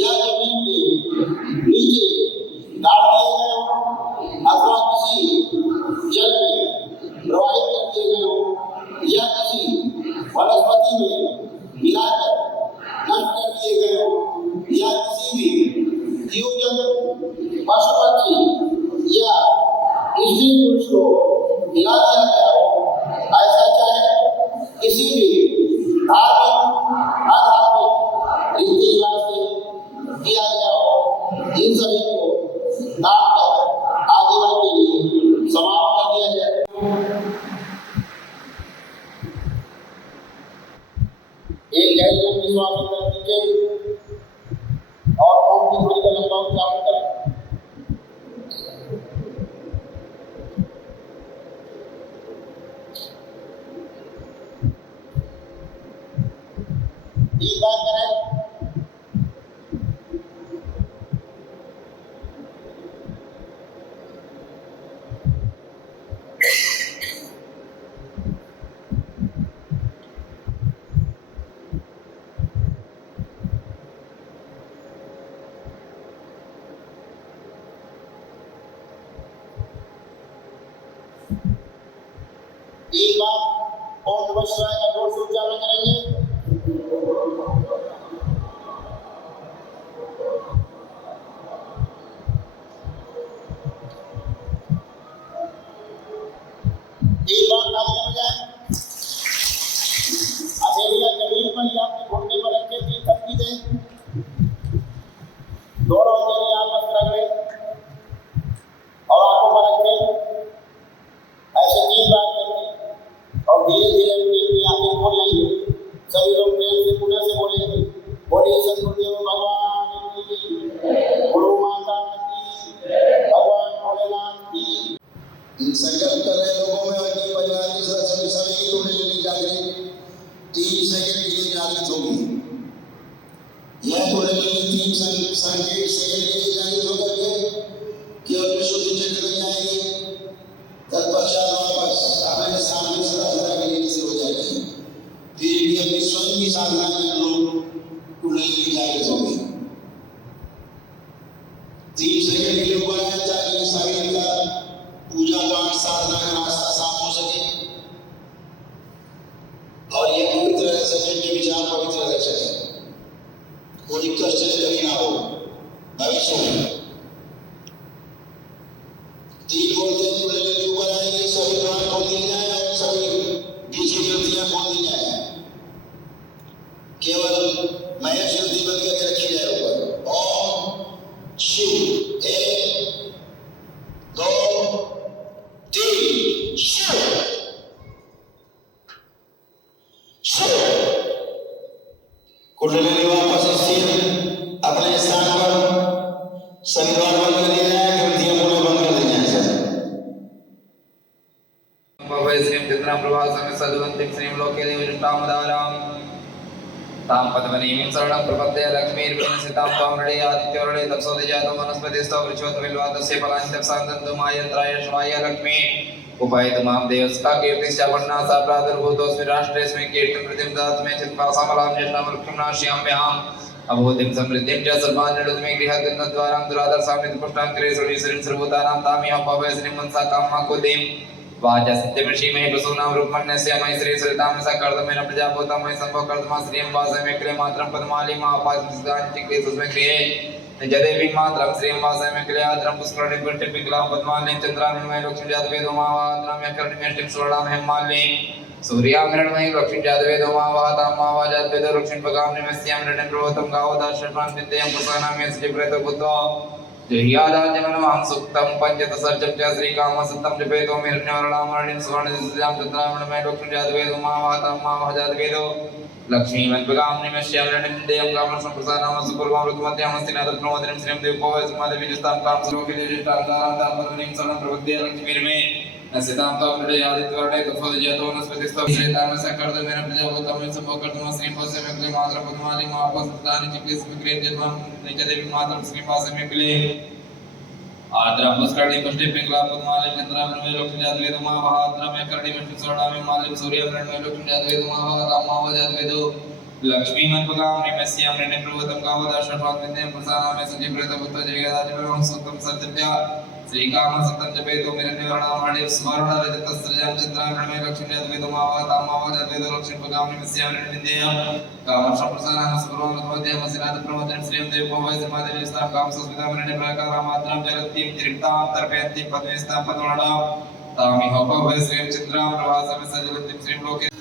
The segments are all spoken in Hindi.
या जमीन के नीचे गाड़ दिए गए हो अथवा किसी जल में प्रवाहित कर दिए गए हो या किसी वनस्पति में मिलाकर नष्ट कर दिए गए हो या किसी भी जीव जंतु पशु पक्षी या स्त्री पुरुष को मिला दिया गया हो, ऐसा चाहे किसी भी धार्मिक अधार्मिक रीति रिवाज से किया गया हो, इन सभी को काट कर आजीवन के लिए समाप्त कर दिया जाए। एक गहरी लंबी श्वास अंदर लीजिए और ओम की ध्वनि का लंबा उच्चारण करें। तीन बार करें। एक बार ओम नमः शिवाय का जोर से उच्चारण करेंगे। एक बार तालियां बजाएं। हथेलियां जमीन पर या अपने घुटने पर रख के तीन थपकी दें। दोनों हथेलियां आपस में रगड़ें और आंखों पर रखें। ऐसे तीन बार करके और धीरे धीरे अपनी आंखें खोल लेंगे। सभी लोग प्रेम से पुनः से बोलेंगे, बोलिए सद्गुरुदेव भगवान की, गुरु माता की, भगवान भोलेनाथ की। संकल्प कर रहे लोगों में अपनी परिवार के सभी की कुंडलिनी जागृत 3 सेकंड के लिए जागृत होगी। यह कुंडलिनी 3 सेकंड के लिए जागृत होकर के केवल विशुद्ध चक्र में जाएगी। तत्पश्चात वापस अपने सामने सदा सदा के लिए स्थिर हो जाएगी। फिर भी अपनी स्वयं की साधना में लोग कुंडलिनी जागृत होगी। 3 सेकंड के लिए ऊपर आए ताकि शरीर का पूजा पाठ साधना का रास्ता साफ हो सके और ये पवित्र रह सके, के विचार पवित्र रह सके, कोई कष्ट कभी ना हो भविष्य में। 3 बोलते कुंडलिनी ऊपर आएगी, सभी द्वार खोल दिए जाए और सभी बीच की ग्रंथियां खोल दी जाए। केवल महेश ग्रंथि बंद करके रखी जाए ऊपर। ओम शिव 1 2 3 शिव शिव। कुंडलिनी वापस स्थिर अपने स्थान पर सभी द्वार बंद कर दिए जाए, ग्रंथियां पुनः बंद कर दी जाए। श्रीम चित्रम प्रभासम सद्वंतिम श्रीम लोके देवजुष्टामदाराम ताम पद्मनीं शरणं प्रपद्ये लक्ष्मीर्विनसितां त्वां हृदये आदित्यवर्णे तपसोदे जातो वनस्पतिस्थो वृक्षोत बिल्वातस्य फलानि तपसान्तन्तु मायन्त्राय शिवाय लक्ष्मी उपायतु मां देवस्का कीर्तिश्च वर्णा सा प्रादुर्भूतोऽस्मिन् राष्ट्रेऽस्मिन् कीर्तिं प्रतिं ददातु चित्पासामलां ज्येष्ठां लक्ष्मीनाश्याम्यहम् अभूतिं समृद्धिं च सर्वान् नृतमे गृहाद्वारां दुरादर्शामि पुष्टां क्रेसुरीश्वरीं सर्वभूतानां तामिह पवयश्रीं मनसा कामाकुतिं वाचा सत्यमृषीमहे प्रसूनां रूपमन्यस्य मयि श्री सरितां सकर्दमेन प्रजाभूतं मयि संभवकर्दमा श्रियं वासमे क्ले मात्रं पद्मालिमा पादसिद्धां चिक्ले सुस्मे गृहे निजदेवी मात्रं श्रियं वासमे क्ले आद्रं पुष्करणि पुष्टि पिङ्गलां पद्मालिं चन्द्रामृण्मयि लक्ष्मी जातवेदोमावाद्रं यकर्णिमेष्टिं सुवर्णां हेमालिं सूर्यामृण्मयि लक्ष्मी जातवेदोमावातां मावाजातवेदो लक्ष्मी पगां निमस्यां मृणिं प्रवतं गावदाशर्वान् विद्यं पुष्करणां यस्य प्रेतो बुद्धो जह्यादाजमनवां सुक्तं पंचतसर्जं च श्रीकामसत्तं जपेतो हिरण्यवर्णामरणिं सुवर्णदिस्यां चन्द्रामृणमय लक्ष्मी जातवेदो मावातां मावजातवेदो लक्ष्मीवन्पगां निमश्यामरणिं देयं कामरसं प्रसादां सुपूर्वां ऋतुमध्यामस्ति नादप्रमोदिनीं श्रीं देवोपवस्मादेवीनिस्तां कां सुलोकिनिष्टां दारां दाम्पत्यं शरणं प्रपद्ये लक्ष्मीर्मे नसितां तां हृदये आदित्यवर्णे तत्सोदजातो वनस्पतिस्थो श्रीतां सकर्दमेन प्रजाभूतं संभवकर्तुं श्रीं पश्यमे मातरं पद्मालिं मापस्तानि चिक्लेस्मिक्लें जन्मं निजदेवी मातरं श्रीं पासमेक्ले आद्रं पुष्करणि पुष्टि पिङ्गला पद्मालिं चन्द्रामृण्मयि लक्ष्मी जातवेदो मावाद्रं यकर्णिमेष्टिं सुवर्णां हेमालिं सूर्यामृण्मयि लक्ष्मी जातवेदो मावातां मावजातवेदो लक्ष्मी मनपगाम निमस्याम निप्रवतम कावदाशं स्वामिने प्रसादामे सजीवृतभूत जगदादिवं सुतम सत्यप्या श्रीकाम सतम जपेतो मिरण्यवर्णामणि स्मरण रजत सृजन चित्रां नमे लक्ष्मी अद्वैतमावतामावत अद्वैत लक्ष्मी पगाम निमस्याम निविद्येयं कामर्षं प्रसादाम सुब्रह्मण्य भवते मसिनाथ प्रमोदन श्रीं देवभवै समाधि स्थां काम संस्कृतां निप्रकारामात्रं जरतीं त्रिप्तां तर्पयन्तीं पद्मेस्तां पद्मनाडां तामि होपवै श्रीं चित्रां प्रवासमे सजलन्तीं श्रीं लोके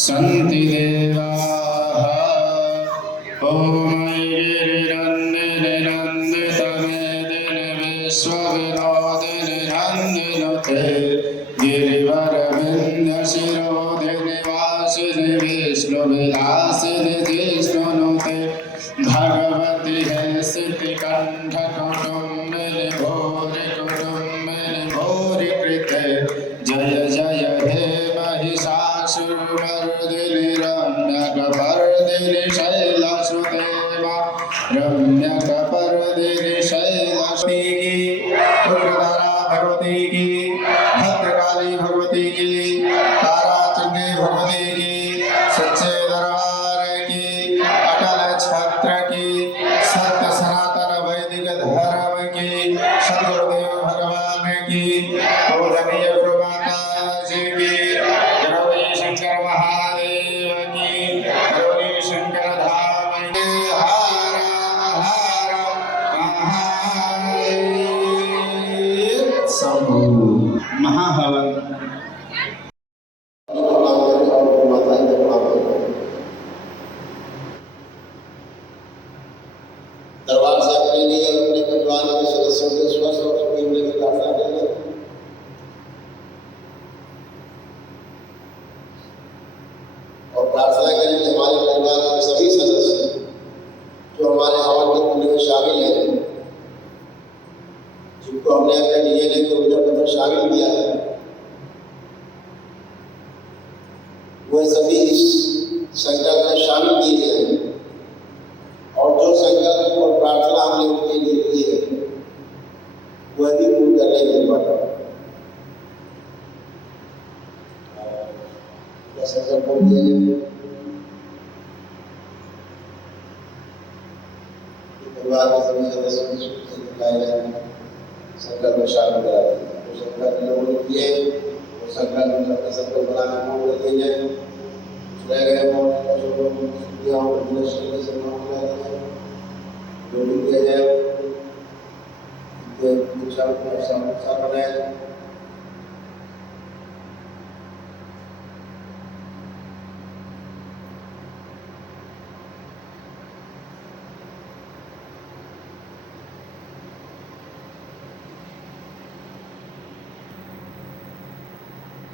सन्ति देवाः ॐ गिरिरन्दितमेदिनिविश्वविनोदिनिनन्दिनुते गिरिवरविन्दशिरोधिनिवासिनि विष्णुविलासिनि जिष्णुनुते भगवति हे सिद्धिकण्ठकुटुम्बिनि भूरि कुटुम्बिनि भूरि कृते जय जय हे महिषासुरमर्दिनि रम्यकपर्दिनि शैलसुदेवा रम्यकपर्दिनि शैलसुदेवी उग्रतारा भगवती की भद्रकाली भगवती की ताराचंडी भगवती की सच्चे दरबार की अटल छत्र की सत्य सनातन वैदिक धर्म की सदगुरुदेव भगवान की पूजनीय गुरु माता जी की गौरी शंकर महादेव की गौरी शंकर धाम की हर हर महादेव सबके स्वस्थ और सुखी होने की प्रार्थना करें। और प्रार्थना करें कि हमारे परिवार के सभी सदस्य जो हमारे हवन के पुण्य में शामिल हैं, जिनको हमने अपने डीएनए के ऊर्जा पत्र शामिल किया है, वह सभी इस संकल्प में शामिल किए गए हैं। और जो संकल्प और प्रार्थना हमने उनके लिए की है वह भी पूर्ण करने की बात संकल्प किया जाए। परिवार के सभी सदस्यों को संकल्प में शामिल करा दिया। तो संकल्प लोगों ने किए, वो संकल्प अपने संकल्प बनाना पूर्ण कर दिए जाए। चुनाए गए जो भी किया जाए बनाया जाए।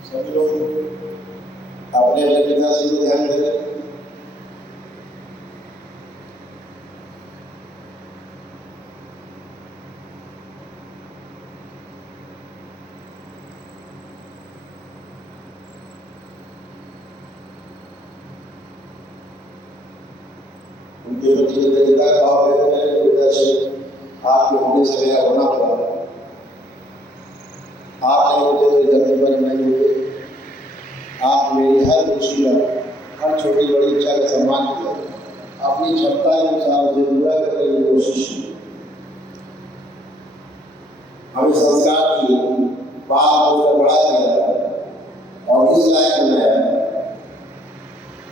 सभी लोग अपने पिता से भी ध्यान दें। उनके प्रति कृतज्ञता का भाव व्यक्त करें। आपके होने से मेरा होना पड़ा, आप नहीं होते तो जल्दी पर नहीं होते। आप मेरी हर खुशी का, हर छोटी बड़ी इच्छा का सम्मान किया, अपनी क्षमता के अनुसार मुझे पूरा करने की कोशिश की, हमें संस्कार दिए, बात होकर बढ़ा दिया और इस लायक बनाया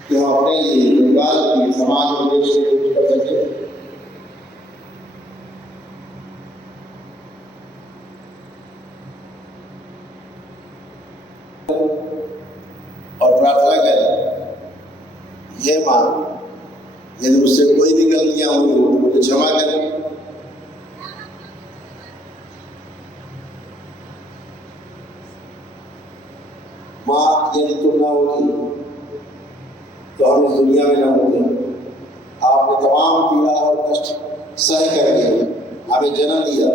कि हम अपने लिए परिवार की समाज और देश के लिए कुछ कर सके। और प्रार्थना करें, ये मां यदि मुझसे कोई भी गलतियां हुई हो तो मुझे क्षमा करें। मां यदि तुम ना होती तो हम इस दुनिया में ना होते। आपने तमाम पीड़ा और कष्ट सह करके हमें जन्म दिया,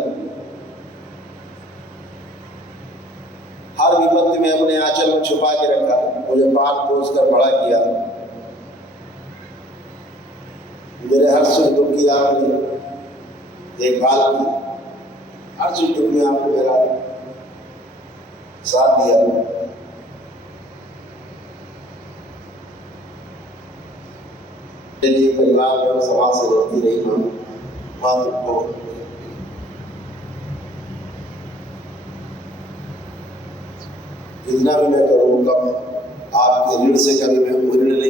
हर विपत्ति में अपने आंचल में छुपा के रखा, मुझे पाल पोस कर बड़ा किया, मेरे हर सुख दुख की आपने देखभाल की, हर सुख दुख में आपने मेरा साथ दिया। मेरे लिए परिवार में और समाज से रहती रही मां तुमको जितना भी मैं करूँ कम, आपके ऋण से कभी मैं ऋण नहीं